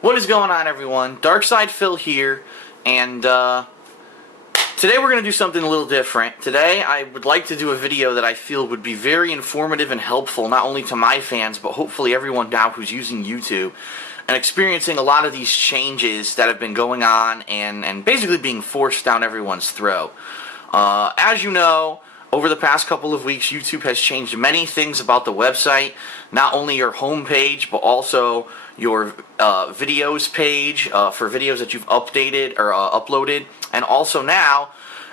What is going on, everyone? Darkside Phil here, and today we're going to do something a little different. Today I would like to do a video that I feel would be very informative and helpful, not only to my fans, but hopefully everyone now who's using YouTube and experiencing a lot of these changes that have been going on and basically being forced down everyone's throat. As you know, over the past couple of weeks, YouTube has changed many things about the website, not only your homepage, but also your videos page for videos that you've updated or uploaded. And also now,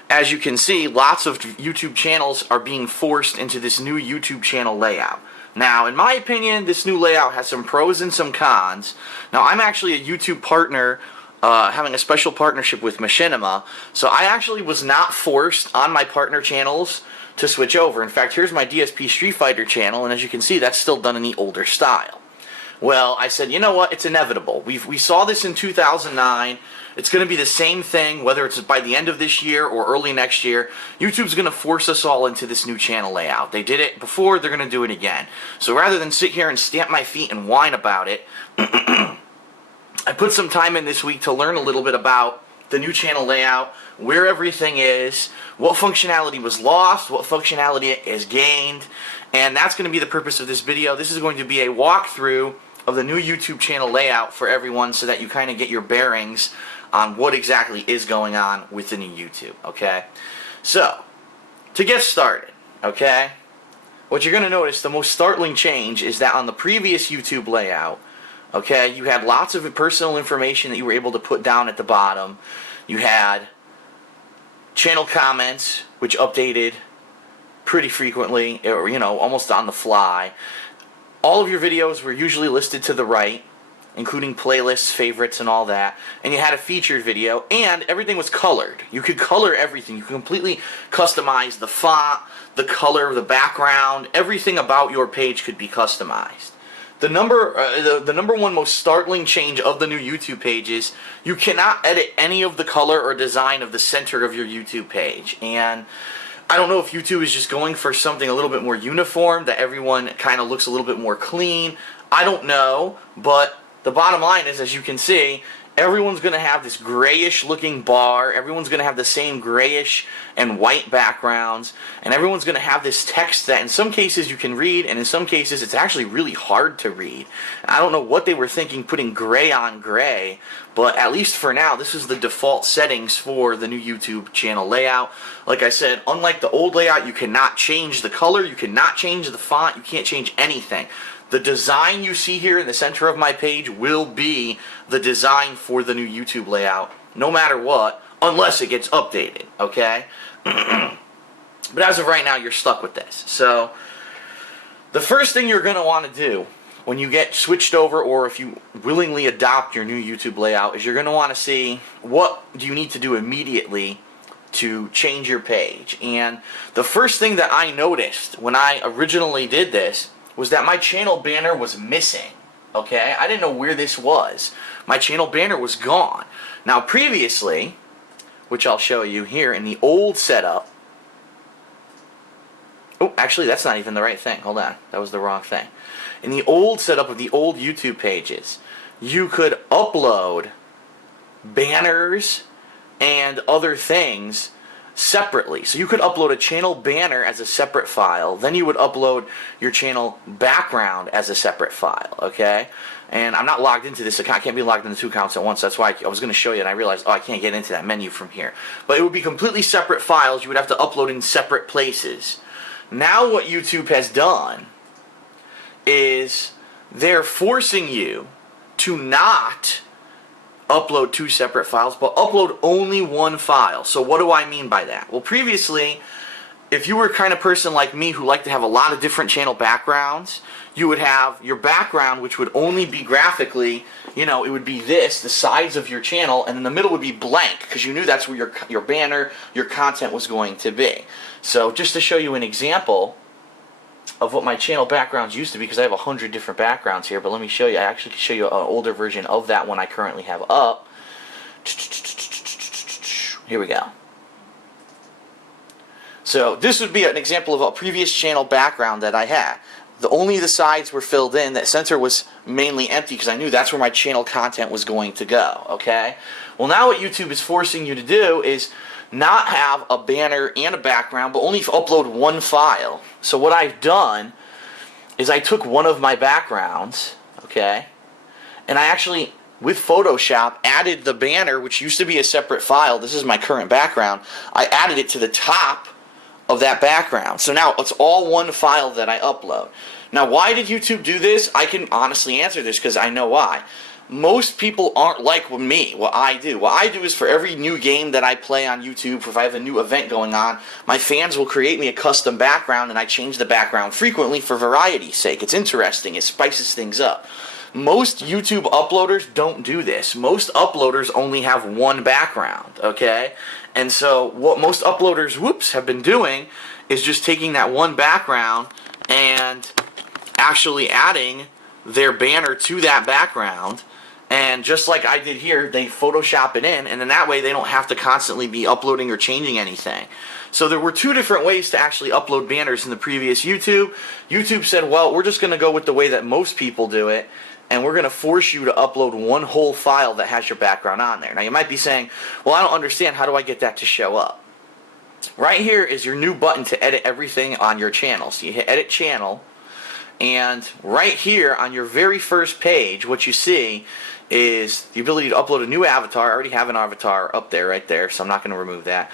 as you can see, lots of YouTube channels are being forced into this new YouTube channel layout. Now, in my opinion, this new layout has some pros and some cons. Now, I'm actually a YouTube partner, having a special partnership with Machinima, so I actually was not forced on my partner channels to switch over. In fact, here's my DSP Street Fighter channel, and as you can see, that's still done in the older style. Well, I said, you know what, it's inevitable. We saw this in 2009. It's going to be the same thing, whether it's by the end of this year or early next year. YouTube's going to force us all into this new channel layout. They did it before, they're going to do it again. So rather than sit here and stamp my feet and whine about it, I put some time in this week to learn a little bit about the new channel layout, where everything is, what functionality was lost, what functionality is gained, and that's going to be the purpose of this video. This is going to be a walkthrough of the new YouTube channel layout for everyone so that you kind of get your bearings on what exactly is going on with the new YouTube, okay? So, to get started, okay, what you're going to notice, the most startling change is that on the previous YouTube layout, okay, you had lots of personal information that you were able to put down at the bottom. You had channel comments, which updated pretty frequently, or, you know, almost on the fly. All of your videos were usually listed to the right, including playlists, favorites, and all that. And you had a featured video, and everything was colored. You could color everything. You could completely customize the font, the color, the background. Everything about your page could be customized. The number one most startling change of the new YouTube page is you cannot edit any of the color or design of the center of your YouTube page. And I don't know if YouTube is just going for something a little bit more uniform, that everyone kind of looks a little bit more clean. I don't know, but the bottom line is, as you can see, everyone's going to have this grayish looking bar, everyone's going to have the same grayish and white backgrounds, and everyone's going to have this text that in some cases you can read, and in some cases it's actually really hard to read. I don't know what they were thinking putting gray on gray, but at least for now, this is the default settings for the new YouTube channel layout. Like I said, unlike the old layout, you cannot change the color, you cannot change the font, you can't change anything. The design you see here in the center of my page will be the design for the new YouTube layout, no matter what, unless it gets updated, okay? But as of right now, you're stuck with this. So, the first thing you're going to want to do when you get switched over, or if you willingly adopt your new YouTube layout, is you're going to want to see what do you need to do immediately to change your page. And the first thing that I noticed when I originally did this was that my channel banner was missing, okay? I didn't know where this was. My channel banner was gone. Now previously, which I'll show you here in the old setup, oh, actually that's not even the right thing, hold on, that was the wrong thing. In the old setup of the old YouTube pages, you could upload banners and other things separately. So you could upload a channel banner as a separate file, then you would upload your channel background as a separate file, okay? And I'm not logged into this account. I can't be logged into two accounts at once. That's why I was going to show you, and I realized, oh, I can't get into that menu from here. But it would be completely separate files. You would have to upload in separate places. Now what YouTube has done is they're forcing you to not upload two separate files, but upload only one file. So what do I mean by that? Well, previously, if you were kind of person like me who liked to have a lot of different channel backgrounds, you would have your background, which would only be graphically, you know, it would be this, the sides of your channel, and in the middle would be blank, because you knew that's where your banner, your content was going to be. So just to show you an example of what my channel backgrounds used to be, because I have 100 different backgrounds here, but let me show you. I actually can show you an older version of that one I currently have up. Here we go. So this would be an example of a previous channel background that I had. only the sides were filled in. That center was mainly empty because I knew that's where my channel content was going to go, okay? Well, now what YouTube is forcing you to do is not have a banner and a background, but only upload one file. So what I've done is I took one of my backgrounds, okay, and I actually, with Photoshop, added the banner, which used to be a separate file. This is my current background. I added it to the top of that background. So now it's all one file that I upload. Now, why did YouTube do this? I can honestly answer this because I know why. Most people aren't like me, what I do. What I do is for every new game that I play on YouTube, if I have a new event going on, my fans will create me a custom background, and I change the background frequently for variety's sake. It's interesting. It spices things up. Most YouTube uploaders don't do this. Most uploaders only have one background, okay? And so what most uploaders, have been doing is just taking that one background and actually adding their banner to that background. And just like I did here, they Photoshop it in, and then that way they don't have to constantly be uploading or changing anything. So there were two different ways to actually upload banners in the previous YouTube. YouTube said, well, we're just going to go with the way that most people do it, and we're going to force you to upload one whole file that has your background on there. Now you might be saying, well, I don't understand. How do I get that to show up? Right here is your new button to edit everything on your channel. So you hit Edit Channel, and right here on your very first page, what you see is the ability to upload a new avatar. I already have an avatar up there, right there, so I'm not going to remove that.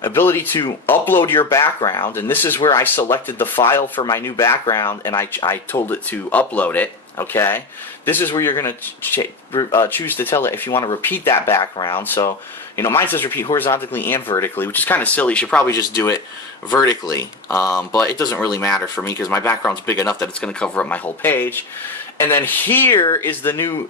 Ability to upload your background, and this is where I selected the file for my new background, and I told it to upload it, okay? This is where you're going to choose to tell it if you want to repeat that background. So, you know, mine says repeat horizontally and vertically, which is kind of silly. You should probably just do it vertically, but it doesn't really matter for me because my background's big enough that it's going to cover up my whole page. And then here is the new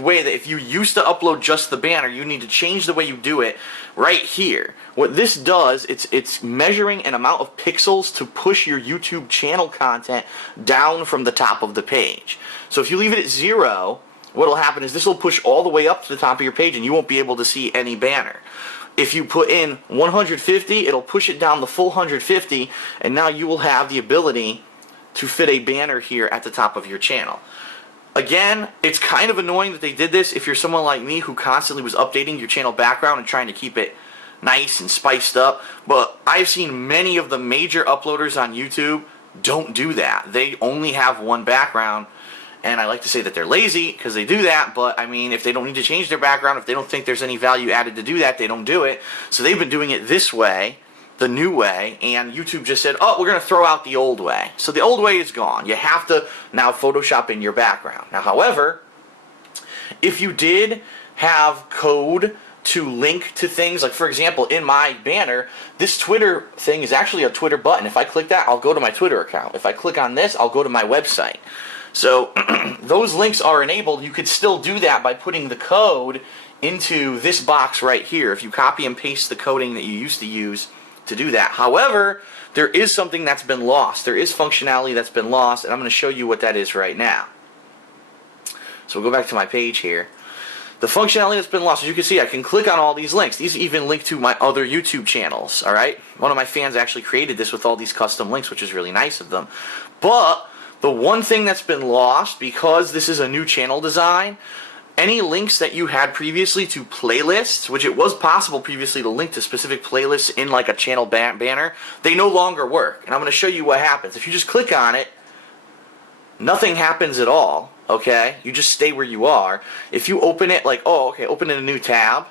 way that if you used to upload just the banner, you need to change the way you do it right here. What this does, it's measuring an amount of pixels to push your YouTube channel content down from the top of the page. So if you leave it at 0, what will happen is this will push all the way up to the top of your page and you won't be able to see any banner. If you put in 150, it'll push it down the full 150, and now you will have the ability to fit a banner here at the top of your channel. Again, it's kind of annoying that they did this if you're someone like me who constantly was updating your channel background and trying to keep it nice and spiced up, but I've seen many of the major uploaders on YouTube don't do that. They only have one background, and I like to say that they're lazy because they do that, but I mean, if they don't need to change their background, if they don't think there's any value added to do that, they don't do it. So they've been doing it this way, the new way, and YouTube just said, oh, we're going to throw out the old way. So the old way is gone. You have to now Photoshop in your background. Now, however, if you did have code to link to things, like for example, in my banner, this Twitter thing is actually a Twitter button. If I click that, I'll go to my Twitter account. If I click on this, I'll go to my website. So those links are enabled. You could still do that by putting the code into this box right here. If you copy and paste the coding that you used to use to do that. However, there is something that's been lost. There is functionality that's been lost, and I'm going to show you what that is right now. So we'll go back to my page here. The functionality that's been lost, as you can see, I can click on all these links. These even link to my other YouTube channels, alright? One of my fans actually created this with all these custom links, which is really nice of them. But the one thing that's been lost, because this is a new channel design, any links that you had previously to playlists, which it was possible previously to link to specific playlists in like a channel banner, they no longer work. And I'm going to show you what happens. If you just click on it, nothing happens at all, okay? You just stay where you are. If you open it like, oh, okay, open in a new tab,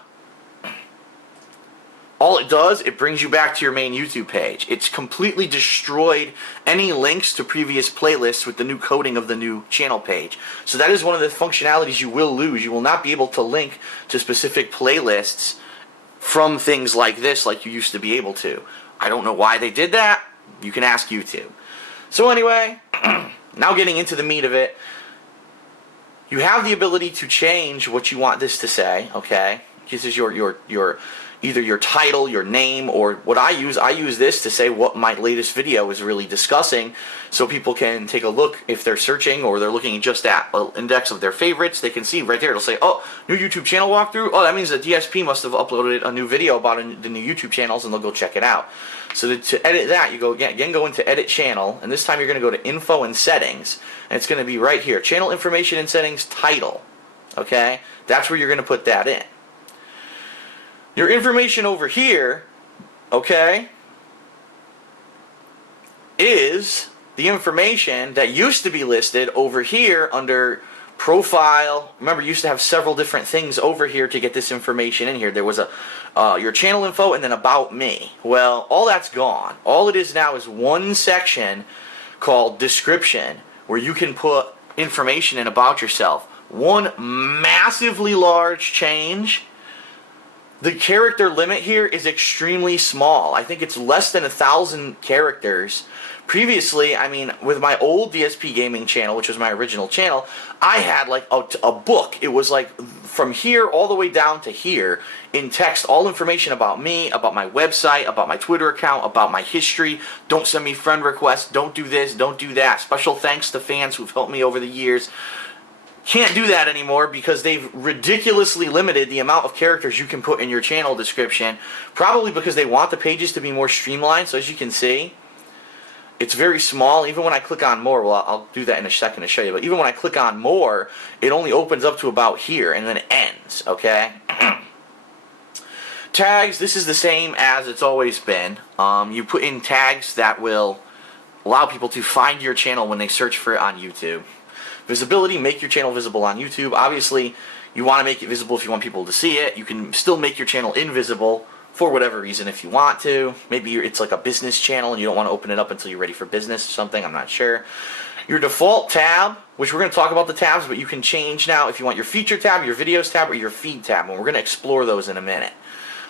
all it does, it brings you back to your main YouTube page. It's completely destroyed any links to previous playlists with the new coding of the new channel page. So that is one of the functionalities you will lose. You will not be able to link to specific playlists from things like this like you used to be able to. I don't know why they did that. You can ask YouTube. So anyway, now getting into the meat of it, you have the ability to change what you want this to say, okay? This is your either your title, your name, or what I use this to say what my latest video is really discussing, so people can take a look if they're searching or they're looking just at an index of their favorites. They can see right there, it'll say, oh, new YouTube channel walkthrough. Oh, that means the DSP must have uploaded a new video about the new YouTube channels, and they'll go check it out. So to edit that, you go again, go into edit channel, and this time you're going to go to info and settings, and it's going to be right here, channel information and settings, title. Okay, that's where you're going to put that in. Your information over here, okay, is the information that used to be listed over here under profile. Remember, you used to have several different things over here to get this information in here. There was your channel info and then about me. Well, all that's gone. All it is now is one section called description, where you can put information in about yourself. One massively large change: the character limit here is extremely small. I think it's less than 1,000 characters. Previously, I mean, with my old DSPGaming channel, which was my original channel, I had like a book. It was like from here all the way down to here in text, all information about me, about my website, about my Twitter account, about my history. Don't send me friend requests. Don't do this. Don't do that. Special thanks to fans who've helped me over the years. Can't do that anymore because they've ridiculously limited the amount of characters you can put in your channel description, probably because they want the pages to be more streamlined. So as you can see, it's very small. Even when I click on more, well, I'll do that in a second to show you, but even when I click on more, it only opens up to about here and then it ends, okay? Tags, this is the same as it's always been. You put in tags that will allow people to find your channel when they search for it on YouTube. Visibility, make your channel visible on YouTube. Obviously, you want to make it visible if you want people to see it. You can still make your channel invisible for whatever reason if you want to. Maybe it's like a business channel and you don't want to open it up until you're ready for business or something. I'm not sure. Your default tab, which we're going to talk about the tabs, but you can change now if you want your feature tab, your videos tab, or your feed tab. And we're going to explore those in a minute.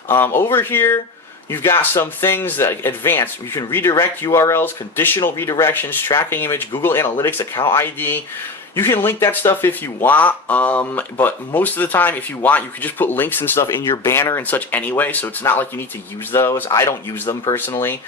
Over here, you've got some things that advanced. You can redirect URLs, conditional redirections, tracking image, Google Analytics, account ID. You can link that stuff if you want, but most of the time, if you want, you can just put links and stuff in your banner and such anyway, so it's not like you need to use those. I don't use them personally.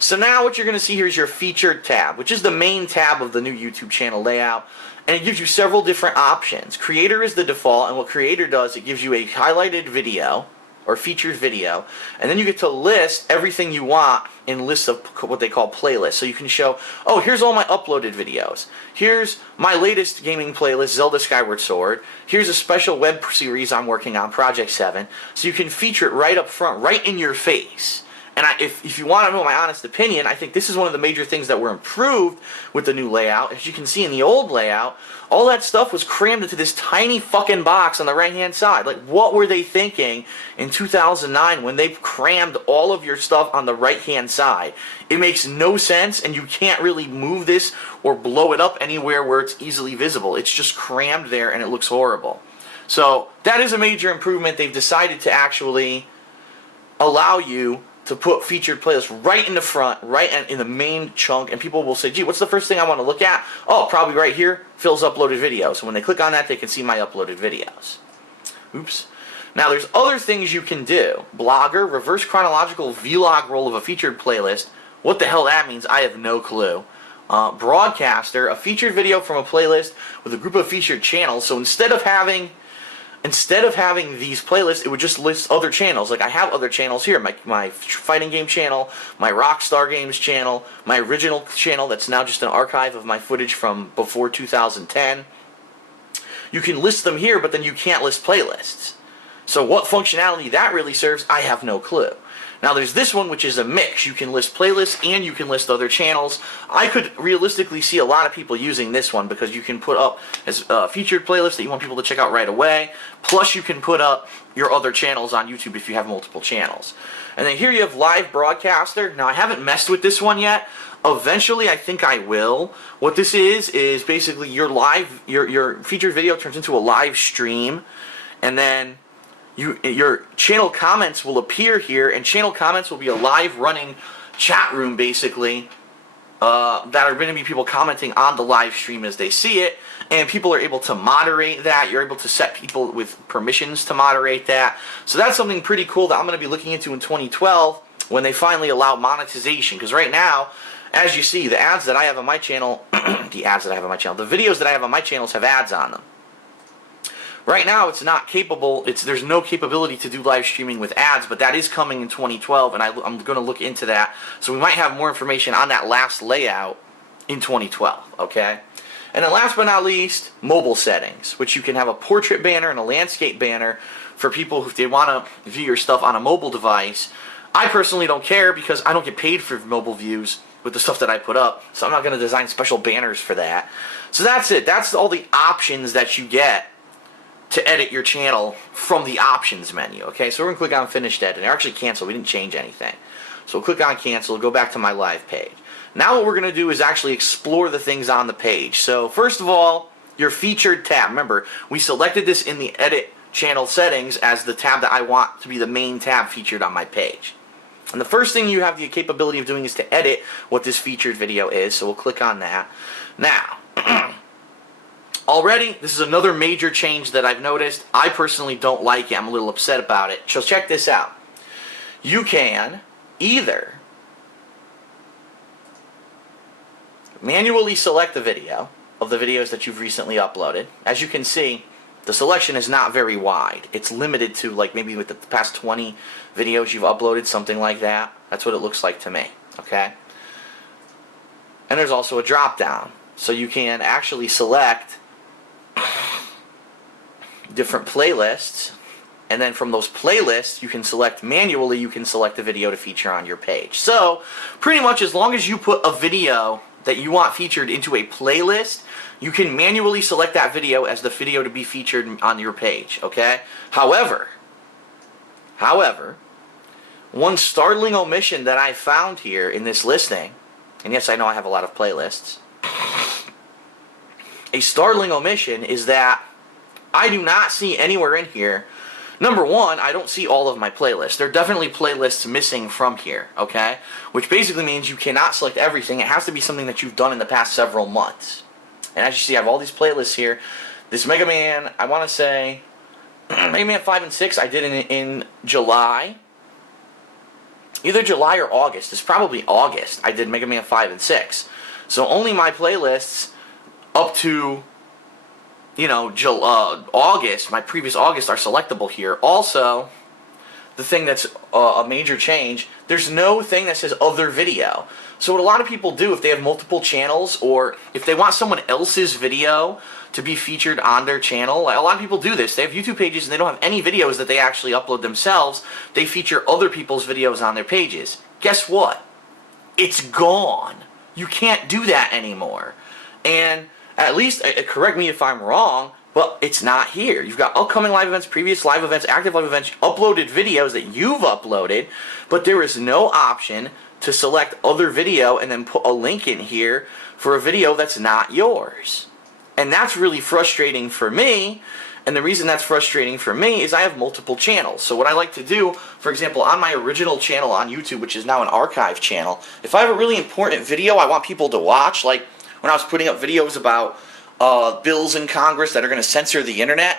So now what you're going to see here is your featured tab, which is the main tab of the new YouTube channel layout, and it gives you several different options. Creator is the default, and what Creator does, it gives you a highlighted video, or featured video, and then you get to list everything you want in lists of what they call playlists. So you can show, oh, here's all my uploaded videos. Here's my latest gaming playlist, Zelda Skyward Sword. Here's a special web series I'm working on, Project 7. So you can feature it right up front, right in your face. And if you want to know my honest opinion, I think this is one of the major things that were improved with the new layout. As you can see in the old layout, all that stuff was crammed into this tiny fucking box on the right-hand side. Like, what were they thinking in 2009 when they crammed all of your stuff on the right-hand side? It makes no sense, and you can't really move this or blow it up anywhere where it's easily visible. It's just crammed there, and it looks horrible. So that is a major improvement. They've decided to actually allow you to put featured playlists right in the front, right in the main chunk, and people will say, gee, what's the first thing I want to look at? Oh, probably right here, Phil's uploaded videos. So when they click on that, they can see my uploaded videos. Oops. Now there's other things you can do. Blogger, reverse chronological vlog roll of a featured playlist. What the hell that means, I have no clue. Broadcaster, a featured video from a playlist with a group of featured channels. So instead of having these playlists, it would just list other channels. Like I have other channels here, my fighting game channel, my Rockstar Games channel, my original channel that's now just an archive of my footage from before 2010. You can list them here, but then you can't list playlists. So what functionality that really serves, I have no clue. Now there's this one, which is a mix. You can list playlists and you can list other channels. I could realistically see a lot of people using this one because you can put up as a featured playlist that you want people to check out right away. Plus you can put up your other channels on YouTube if you have multiple channels. And then here you have live broadcaster. Now I haven't messed with this one yet. Eventually I think I will. What this is basically your featured video turns into a live stream, and then your channel comments will appear here, and channel comments will be a live running chat room basically that are going to be people commenting on the live stream as they see it, and people are able to moderate that. You're able to set people with permissions to moderate that. So that's something pretty cool that I'm going to be looking into in 2012 when they finally allow monetization. Because right now, as you see, the ads that I have on my channel, the videos that I have on my channels have ads on them. Right now, it's not capable. There's no capability to do live streaming with ads, but that is coming in 2012, and I'm going to look into that. So we might have more information on that last layout in 2012, okay? And then last but not least, mobile settings, which you can have a portrait banner and a landscape banner for people who, if they want to view your stuff on a mobile device. I personally don't care because I don't get paid for mobile views with the stuff that I put up, so I'm not going to design special banners for that. So that's it. That's all the options that you get to edit your channel from the options menu. Okay, so we're going to click on finished editing. Or actually cancel. We didn't change anything. So we'll click on cancel, go back to my live page. Now what we're going to do is actually explore the things on the page. So first of all, your featured tab. Remember, we selected this in the edit channel settings as the tab that I want to be the main tab featured on my page. And the first thing you have the capability of doing is to edit what this featured video is. So we'll click on that. Now, already, this is another major change that I've noticed. I personally don't like it. I'm a little upset about it. So check this out. You can either manually select the video of the videos that you've recently uploaded. As you can see, the selection is not very wide. It's limited to like maybe with the past 20 videos you've uploaded, something like that. That's what it looks like to me. Okay? And there's also a drop down. So you can actually select different playlists, and then from those playlists you can select manually, you can select a video to feature on your page. So pretty much as long as you put a video that you want featured into a playlist, you can manually select that video as the video to be featured on your page. Okay? However, one startling omission that I found here in this listing, and yes, I know I have a lot of playlists. A startling omission is that I do not see anywhere in here. Number one, I don't see all of my playlists. There are definitely playlists missing from here, okay? Which basically means you cannot select everything. It has to be something that you've done in the past several months. And as you see, I have all these playlists here. This Mega Man, I want to say, Mega Man 5 and 6, I did in July. Either July or August. It's probably August. I did Mega Man 5 and 6. So only my playlists up to, you know, August, my previous August, are selectable here. Also, the thing that's a major change, there's no thing that says other video. So what a lot of people do if they have multiple channels, or if they want someone else's video to be featured on their channel, like a lot of people do this. They have YouTube pages and they don't have any videos that they actually upload themselves. They feature other people's videos on their pages. Guess what? It's gone. You can't do that anymore. And at least, correct me if I'm wrong, but it's not here. You've got upcoming live events, previous live events, active live events, uploaded videos that you've uploaded, but there is no option to select other video and then put a link in here for a video that's not yours. And that's really frustrating for me, and the reason that's frustrating for me is I have multiple channels. So what I like to do, for example, on my original channel on YouTube, which is now an archive channel, if I have a really important video I want people to watch, like when I was putting up videos about bills in Congress that are going to censor the internet,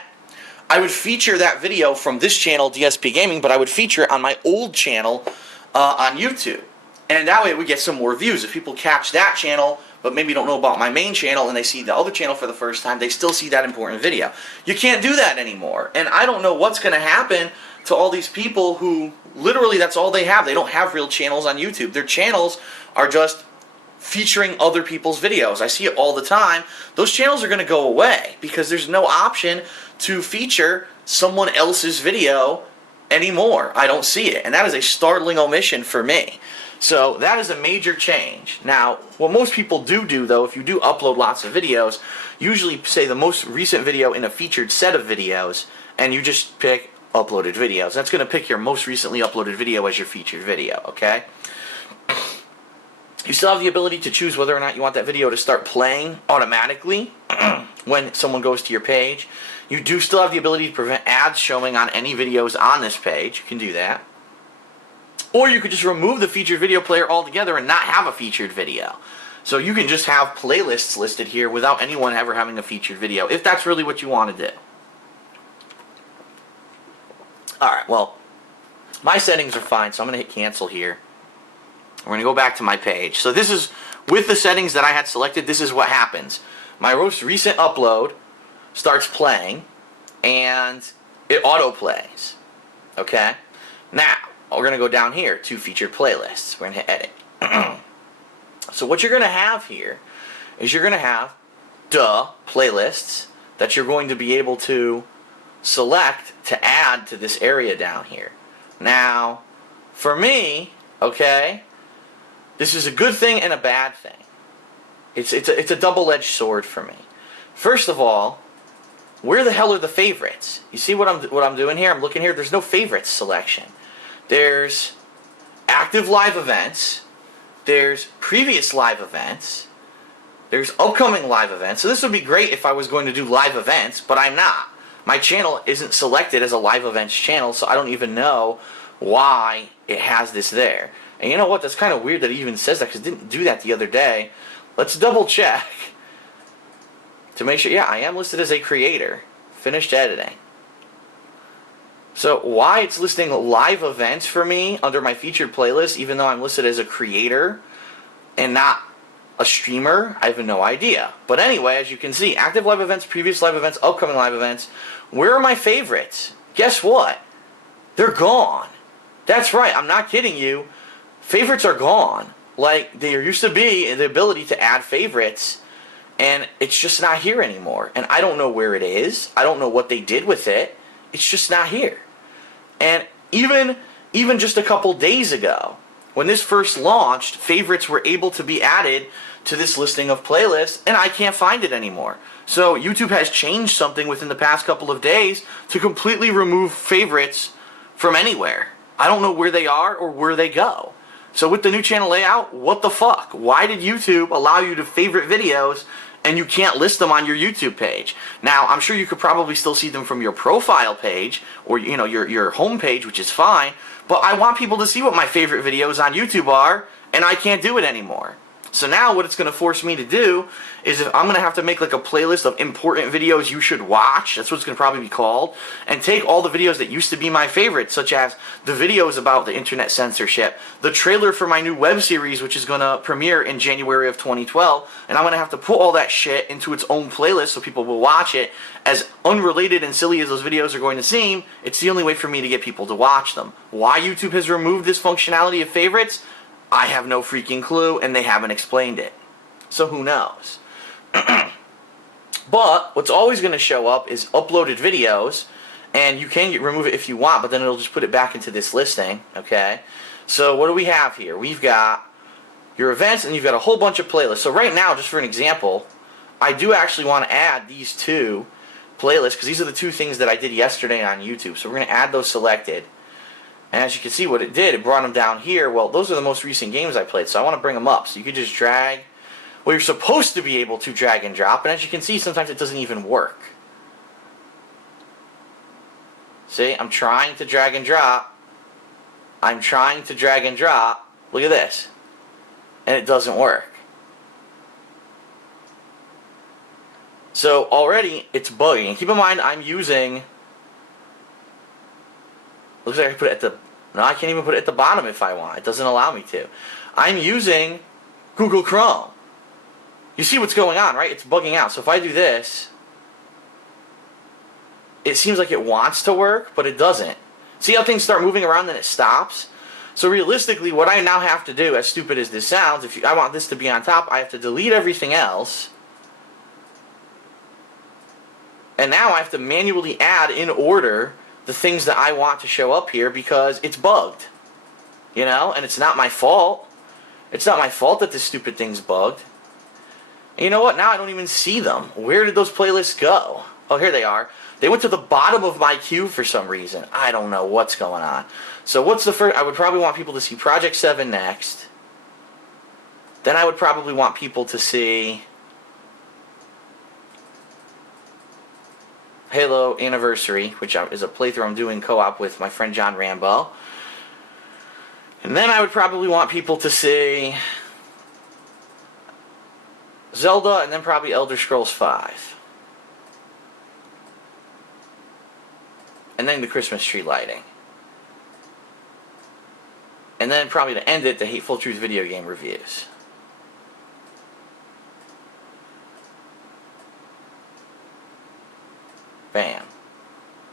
I would feature that video from this channel, DSPGaming, but I would feature it on my old channel on YouTube. And that way we get some more views. If people catch that channel, but maybe don't know about my main channel, and they see the other channel for the first time, they still see that important video. You can't do that anymore. And I don't know what's going to happen to all these people who, literally, that's all they have. They don't have real channels on YouTube. Their channels are just featuring other people's videos. I see it all the time. Those channels are going to go away because there's no option to feature someone else's video anymore. I don't see it. And that is a startling omission for me. So that is a major change. Now, what most people do though, if you do upload lots of videos, usually say the most recent video in a featured set of videos, and you just pick uploaded videos. That's going to pick your most recently uploaded video as your featured video, okay? You still have the ability to choose whether or not you want that video to start playing automatically when someone goes to your page. You do still have the ability to prevent ads showing on any videos on this page. You can do that. Or you could just remove the featured video player altogether and not have a featured video. So you can just have playlists listed here without anyone ever having a featured video, if that's really what you want to do. Alright, well, my settings are fine, so I'm going to hit cancel here. We're going to go back to my page. So this is, with the settings that I had selected, this is what happens. My most recent upload starts playing, and it auto-plays. Okay? Now, we're going to go down here to featured playlists. We're going to hit edit. So what you're going to have here is you're going to have playlists that you're going to be able to select to add to this area down here. Now, for me, okay, this is a good thing and a bad thing. It's a double-edged sword for me. First of all, where the hell are the favorites? You see what I'm doing here? I'm looking here. There's no favorites selection. There's active live events. There's previous live events. There's upcoming live events. So this would be great if I was going to do live events, but I'm not. My channel isn't selected as a live events channel, so I don't even know why it has this there. And you know what? That's kind of weird that it even says that, because it didn't do that the other day. Let's double check to make sure. Yeah, I am listed as a creator. Finished editing. So why it's listing live events for me under my featured playlist, even though I'm listed as a creator and not a streamer, I have no idea. But anyway, as you can see, active live events, previous live events, upcoming live events. Where are my favorites? Guess what? They're gone. That's right, I'm not kidding you. Favorites are gone. Like, there used to be the ability to add favorites, and it's just not here anymore. And I don't know where it is. I don't know what they did with it. It's just not here. And even just a couple days ago, when this first launched, favorites were able to be added to this listing of playlists, and I can't find it anymore. So YouTube has changed something within the past couple of days to completely remove favorites from anywhere. I don't know where they are or where they go. So with the new channel layout, what the fuck? Why did YouTube allow you to favorite videos and you can't list them on your YouTube page? Now, I'm sure you could probably still see them from your profile page or your home page, which is fine, but I want people to see what my favorite videos on YouTube are, and I can't do it anymore. So now what it's going to force me to do is, if I'm going to have to make like a playlist of important videos you should watch, that's what it's going to probably be called, and take all the videos that used to be my favorites, such as the videos about the internet censorship, the trailer for my new web series, which is going to premiere in January of 2012, and I'm going to have to put all that shit into its own playlist so people will watch it. As unrelated and silly as those videos are going to seem, it's the only way for me to get people to watch them. Why YouTube has removed this functionality of favorites, I have no freaking clue, and they haven't explained it. So who knows? But what's always going to show up is uploaded videos, and you can remove it if you want, but then it'll just put it back into this listing, okay? So what do we have here? We've got your events, and you've got a whole bunch of playlists. So right now, just for an example, I do actually want to add these two playlists, because these are the two things that I did yesterday on YouTube. So we're going to add those selected. And as you can see what it did, it brought them down here. Well, those are the most recent games I played, so I want to bring them up. So you could just drag. Well, you're supposed to be able to drag and drop, and as you can see, sometimes it doesn't even work. See, I'm trying to drag and drop. I'm trying to drag and drop. Look at this. And it doesn't work. So already, it's bugging. And keep in mind, I'm using... Looks like I can put it at the... No, I can't even put it at the bottom if I want. It doesn't allow me to. I'm using Google Chrome. You see what's going on, right? It's bugging out. So if I do this, it seems like it wants to work, but it doesn't. See how things start moving around and it stops? So realistically, what I now have to do, as stupid as this sounds, if I want this to be on top, I have to delete everything else. And now I have to manually add in order the things that I want to show up here because it's bugged. You know? And it's not my fault. It's not my fault that this stupid thing's bugged. And you know what? Now I don't even see them. Where did those playlists go? Oh, here they are. They went to the bottom of my queue for some reason. I don't know what's going on. So what's the first? I would probably want people to see Project 7 next. Then I would probably want people to see Halo Anniversary, which is a playthrough I'm doing co-op with my friend John Rambo. And then I would probably want people to see Zelda, and then probably Elder Scrolls 5. And then the Christmas tree lighting. And then probably to end it, the Hateful Truth video game reviews. Bam.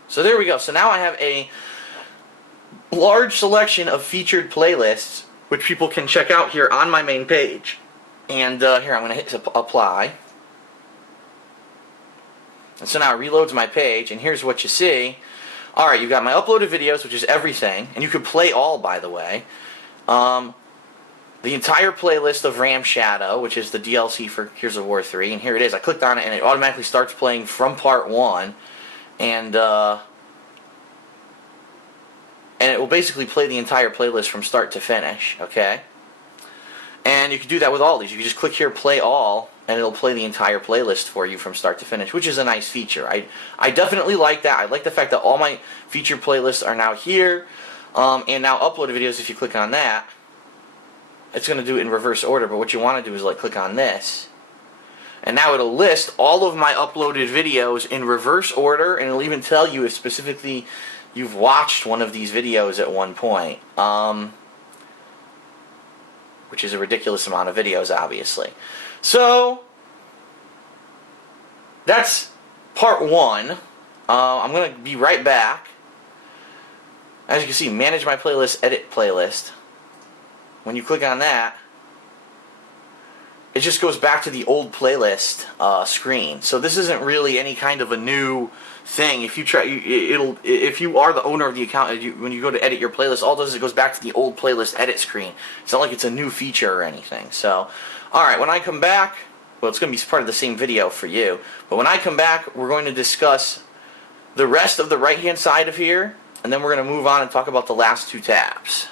So there we go. So now I have a large selection of featured playlists, which people can check out here on my main page. And here, I'm going to hit apply. And so now it reloads my page, and here's what you see. Alright, you've got my uploaded videos, which is everything, and you can play all, by the way. The entire playlist of Ram Shadow, which is the DLC for Gears of War 3, and here it is. I clicked on it, and it automatically starts playing from part 1, and it will basically play the entire playlist from start to finish, okay? And you can do that with all these. You can just click here, play all, and it'll play the entire playlist for you from start to finish, which is a nice feature. I definitely like that. I like the fact that all my featured playlists are now here, and now uploaded videos, if you click on that, it's going to do it in reverse order, but what you want to do is like click on this, and now it'll list all of my uploaded videos in reverse order, and it'll even tell you if specifically you've watched one of these videos at one point, which is a ridiculous amount of videos, obviously. So that's part 1. I'm going to be right back. As you can see, manage my playlist, edit playlist. When you click on that, it just goes back to the old playlist screen. So this isn't really any kind of a new thing. If you try, if you are the owner of the account, when you go to edit your playlist, all it does is it goes back to the old playlist edit screen. It's not like it's a new feature or anything. So, alright, when I come back, well, it's going to be part of the same video for you, but when I come back, we're going to discuss the rest of the right-hand side of here, and then we're going to move on and talk about the last 2 tabs.